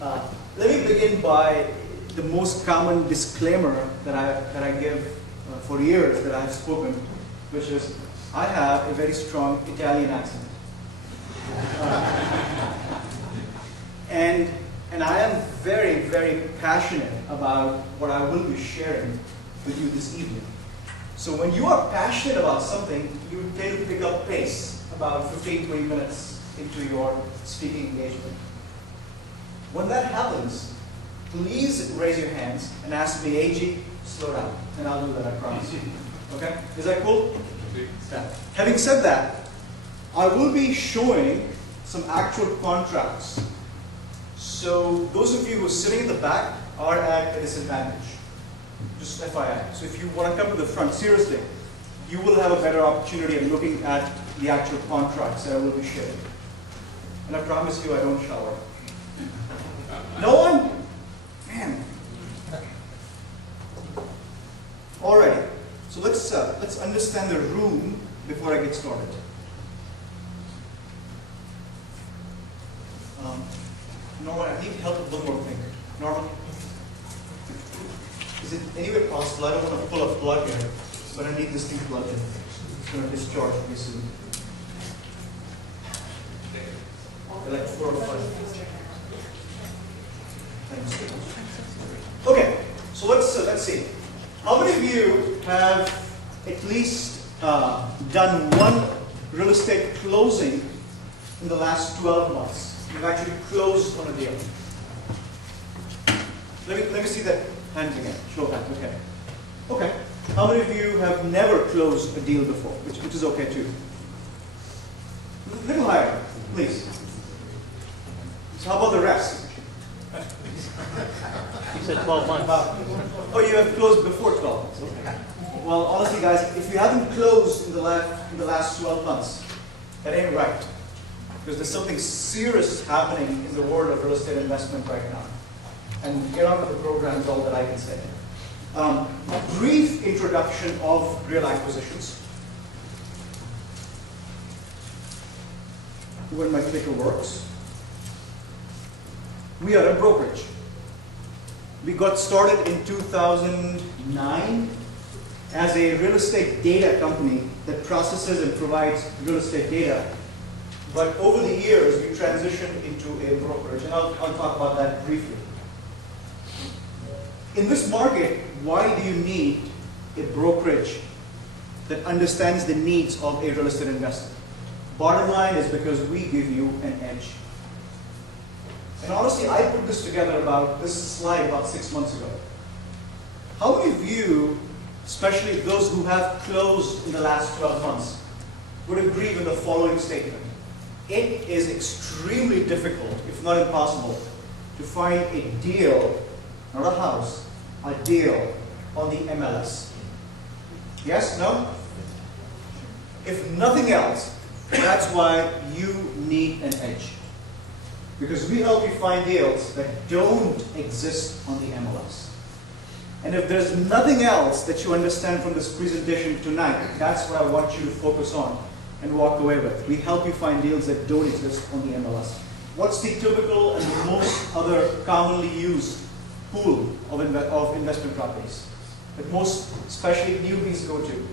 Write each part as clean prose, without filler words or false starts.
Let me begin by the most common disclaimer that I give for years that I've spoken, which is I have a very strong Italian accent. And I am very, very passionate about what I will be sharing with you this evening. So when you are passionate about something, you tend to pick up pace about 15, 20 minutes into your speaking engagement. When that happens, please raise your hands and ask me, AG, slow down. And I'll do that, I promise. Okay? Is that cool? Yeah. Having said that, I will be showing some actual contracts. So those of you who are sitting in the back are at a disadvantage. Just FYI. So if you want to come to the front, seriously, you will have a better opportunity of looking at the actual contracts that I will be sharing. And I promise you I don't shower. No one? Man. Alrighty. So let's understand the room before I get started. Norman, I need help with one more thing. Norman, is it anywhere possible? I don't want to pull a plug here, but I need this thing plugged in. It's going to discharge me soon. Like 4 or 5. Thanks. Okay, so let's see. How many of you have at least done one real estate closing in the last 12 months? You've actually closed on a deal. Let me see that hands again. Show of hands. Okay. Okay. How many of you have never closed a deal before? Which is okay too. A little higher, please. So how about the rest? You said 12 months. Oh, you have closed before 12 months. Okay. Well, honestly, guys, if you haven't closed in the last 12 months, that ain't right. Because there's something serious happening in the world of real estate investment right now. And get on with the program is all that I can say. A brief introduction of real acquisitions. When my clicker works. We are a brokerage. We got started in 2009 as a real estate data company that processes and provides real estate data. But over the years, we transitioned into a brokerage, and I'll talk about that briefly. In this market, why do you need a brokerage that understands the needs of a real estate investor? Bottom line is because we give you an edge. And honestly, I put this together this slide about 6 months ago. How many of you, especially those who have closed in the last 12 months, would agree with the following statement? It is extremely difficult, if not impossible, to find a deal, not a house, a deal on the MLS. Yes? No? If nothing else, that's why you need an edge. Because we help you find deals that don't exist on the MLS. And if there's nothing else that you understand from this presentation tonight, that's what I want you to focus on and walk away with. We help you find deals that don't exist on the MLS. What's the typical and the most other commonly used pool of investment properties that most, especially newbies, go to?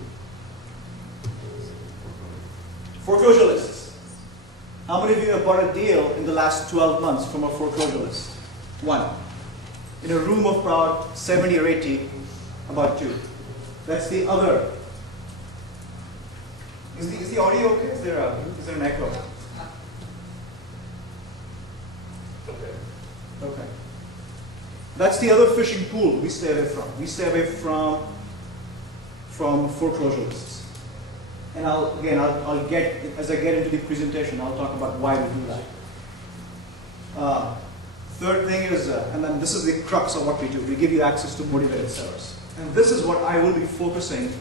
Foreclosure lists. How many of you have bought a deal in the last 12 months from a foreclosure list? One. In a room of about 70 or 80, about 2. That's the other. Is the audio okay? Is there an echo? Okay. That's the other fishing pool we stay away from. We stay away from foreclosure lists. And as I get into the presentation, I'll talk about why we do that. Third thing is, and then this is the crux of what we do. We give you access to motivated sellers. And this is what I will be focusing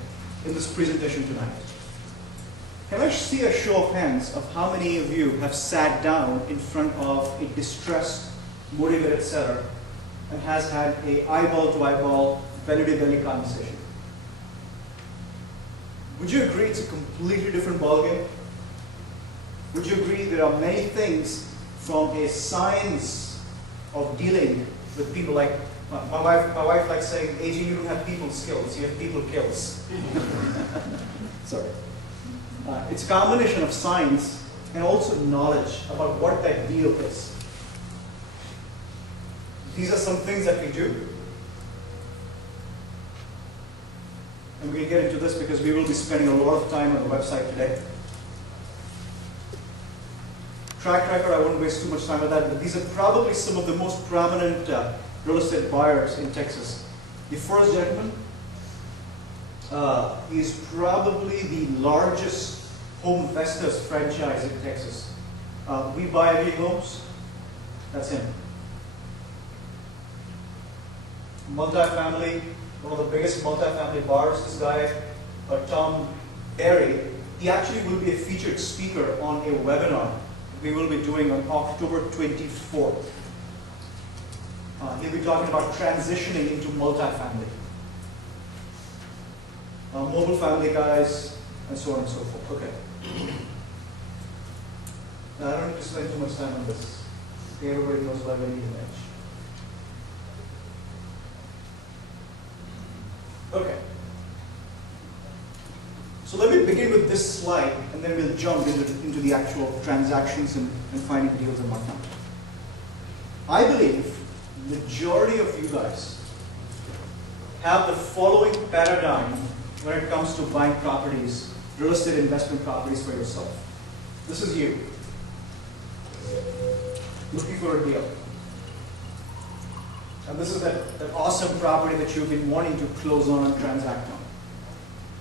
in this presentation tonight. Can I see a show of hands of how many of you have sat down in front of a distressed, motivated seller and has had a eyeball-to-eyeball, belly-to-belly conversation? Would you agree it's a completely different ballgame? Would you agree there are many things from a science of dealing with people like, my wife likes saying, AJ, you don't have people skills, you have people kills. Sorry. It's a combination of science and also knowledge about what that deal is. These are some things that we do. And we'll get into this because we will be spending a lot of time on the website today. Track record, I won't waste too much time on that, but these are probably some of the most prominent real estate buyers in Texas. The first gentleman is probably the largest home investors franchise in Texas. We buy every homes, that's him. Multifamily, one of the biggest multifamily buyers, this guy, Tom Berry, he actually will be a featured speaker on a webinar we will be doing on October 24th. He'll be talking about transitioning into multifamily. Mobile family guys, and so on and so forth. Okay. Now, I don't need to spend too much time on this. Everybody knows why we need an edge. Okay. So let me begin with this slide, and then we'll jump into the actual transactions and finding deals and whatnot. I believe the majority of you guys have the following paradigm when it comes to buying properties, real estate investment properties for yourself. This is you, looking for a deal. And this is that awesome property that you've been wanting to close on and transact on.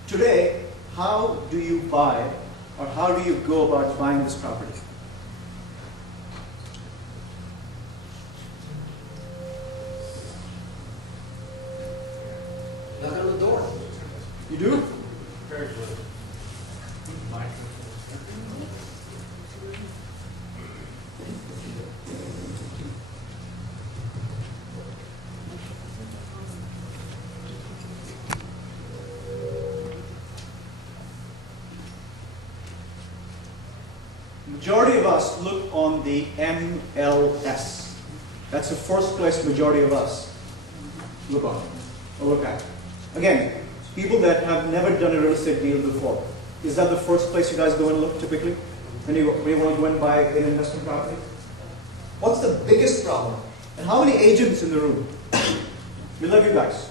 Today, how do you buy, or how do you go about buying this property? Knock on the door. You do? Very good. Majority of us look on the MLS. That's the first place majority of us look on, or look at. Again, people that have never done a real estate deal before, is that the first place you guys go and look typically when you want to go and buy an investment property? What's the biggest problem? And how many agents in the room? We love you guys.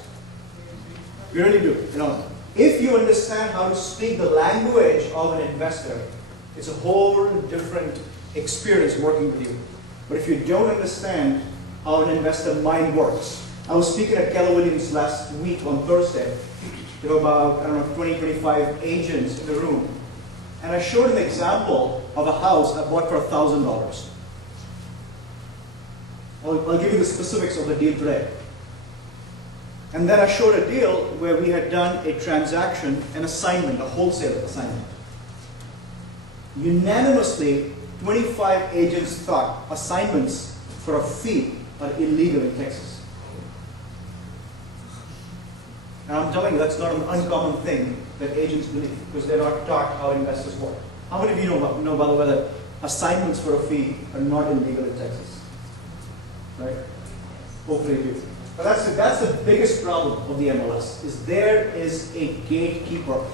We really do. You know, if you understand how to speak the language of an investor, it's a whole different experience working with you. But if you don't understand how an investor mind works, I was speaking at Keller Williams last week on Thursday. There were about, 20, 25 agents in the room. And I showed an example of a house I bought for $1,000. I'll give you the specifics of the deal today. And then I showed a deal where we had done a transaction, an assignment, a wholesale assignment. Unanimously, 25 agents thought assignments for a fee are illegal in Texas. And I'm telling you, that's not an uncommon thing that agents believe, because they're not taught how investors work. How many of you know by the way, that assignments for a fee are not illegal in Texas? Right? Hopefully you do. But that's the biggest problem of the MLS, is there is a gatekeeper.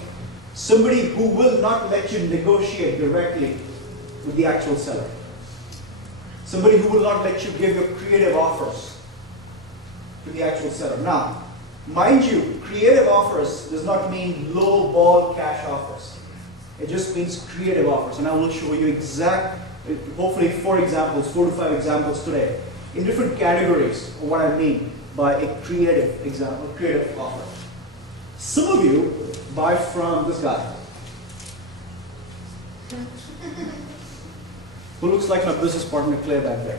Somebody who will not let you negotiate directly with the actual seller. Somebody who will not let you give your creative offers to the actual seller. Now, mind you, creative offers does not mean low ball cash offers. It just means creative offers. And I will show you hopefully 4 to 5 examples today, in different categories of what I mean by a creative example, creative offer. Some of you buy from this guy, who looks like my business partner Claire back there.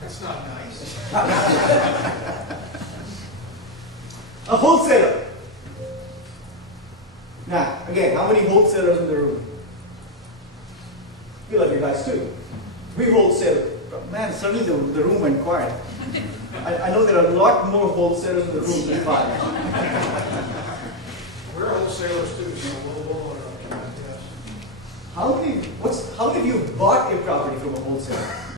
That's not nice. A wholesaler. Now, again, how many wholesalers in the room? We love you guys too. We wholesale. Man, suddenly the room went quiet. I know there are a lot more wholesalers in the room than 5. We're wholesalers too, so we'll yes. How many of you bought a property from a wholesaler?